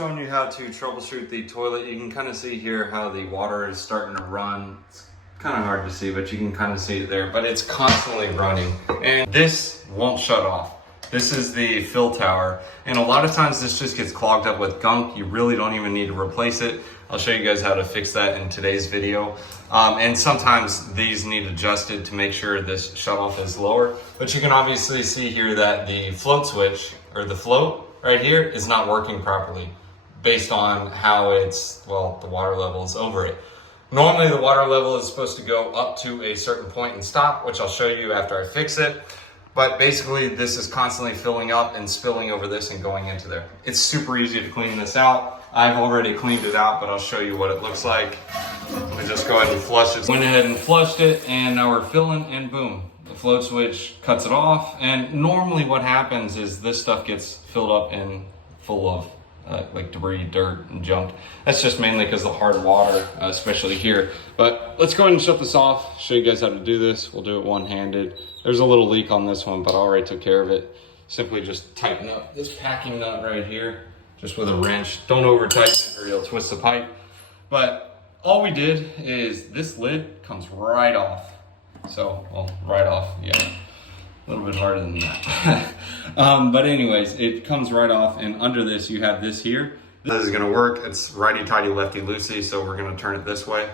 showing you how to troubleshoot the toilet. You can kind of see here how the water is starting to run. It's kind of hard to see, but you can kind of see it there, but it's constantly running and this won't shut off. This is the fill tower, and a lot of times this just gets clogged up with gunk. You really don't even need to replace it. I'll show you guys how to fix that in today's video. And sometimes these need adjusted to make sure this shut off is lower, but you can obviously see here that the float switch, or the float right here, is not working properly based on how it's, well, the water level is over it. Normally the water level is supposed to go up to a certain point and stop, which I'll show you after I fix it. But basically this is constantly filling up and spilling over this and going into there. It's super easy to clean this out. I've already cleaned it out, but I'll show you what it looks like. Let me just go ahead and flush it. Went ahead and flushed it, and now we're filling, and boom, the float switch cuts it off. And normally what happens is this stuff gets filled up and full of like debris, dirt, and junk. That's just mainly because of the hard water, especially here. But let's go ahead and shut this off, show you guys how to do this. We'll do it one-handed. There's a little leak on this one, but I already took care of it. Simply just tighten up this packing nut right here, just with a wrench. Don't over tighten it or you'll twist the pipe. But all we did is this lid comes right off. So, well, right off, yeah. A little bit harder than that. But anyways, it comes right off, and under this you have this here. This is gonna work. It's righty-tighty, lefty-loosey, so we're gonna turn it this way.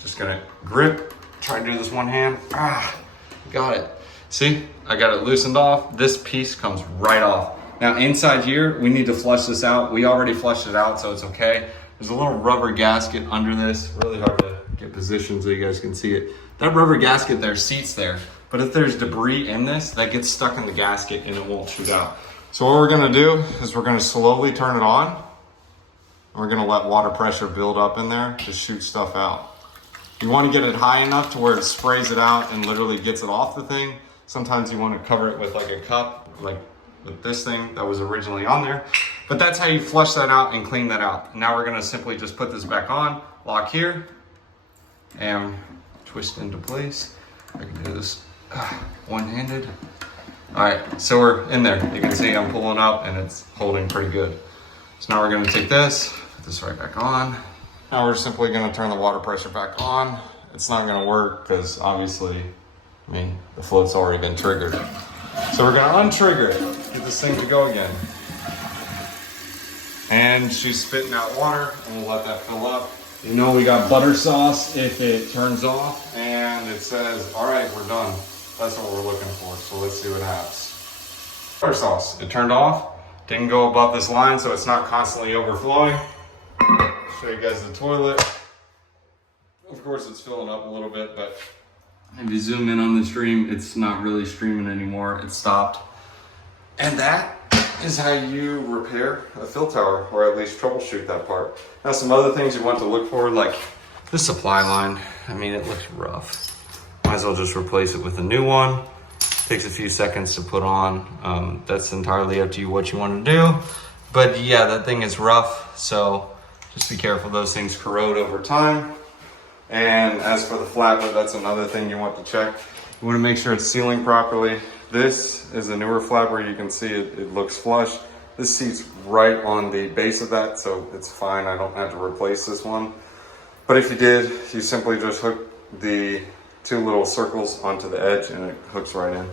Just gonna grip, try to do this one hand. Got it. See, I got it loosened off. This piece comes right off. Now inside here, we need to flush this out. We already flushed it out, so it's okay. There's a little rubber gasket under this. Really hard to get positioned so you guys can see it. That rubber gasket there seats there. But if there's debris in this, that gets stuck in the gasket and it won't shoot out. So what we're gonna do is we're gonna slowly turn it on. And we're gonna let water pressure build up in there to shoot stuff out. You wanna get it high enough to where it sprays it out and literally gets it off the thing. Sometimes you wanna cover it with like a cup, like with this thing that was originally on there. But that's how you flush that out and clean that out. Now we're gonna simply just put this back on, lock here, and twist into place. I can do this one-handed. All right, so we're in there. You can see I'm pulling up and it's holding pretty good. So now we're gonna take this, put this right back on. Now we're simply gonna turn the water pressure back on. It's not gonna work because obviously, I mean, the float's already been triggered. So we're gonna untrigger it, get this thing to go again. And she's spitting out water, and we'll let that fill up. You know we got butter sauce if it turns off, and it says, all right, we're done. That's what we're looking for, so let's see what happens. Butter sauce, it turned off. Didn't go above this line, so it's not constantly overflowing. Show you guys the toilet. Of course, it's filling up a little bit, but if you zoom in on the stream, it's not really streaming anymore. It stopped. And that is how you repair a fill tower, or at least troubleshoot that part. Now, some other things you want to look for, like the supply line. I mean, it looks rough. Might as well just replace it with a new one. Takes a few seconds to put on. That's entirely up to you what you want to do. But yeah, that thing is rough, so just be careful. Those things corrode over time. And as for the flapper, that's another thing you want to check. You want to make sure it's sealing properly. This is a newer flapper. You can see it looks flush. This seats right on the base of that, so it's fine. I don't have to replace this one. But if you did, you simply just hook the two little circles onto the edge and it hooks right in.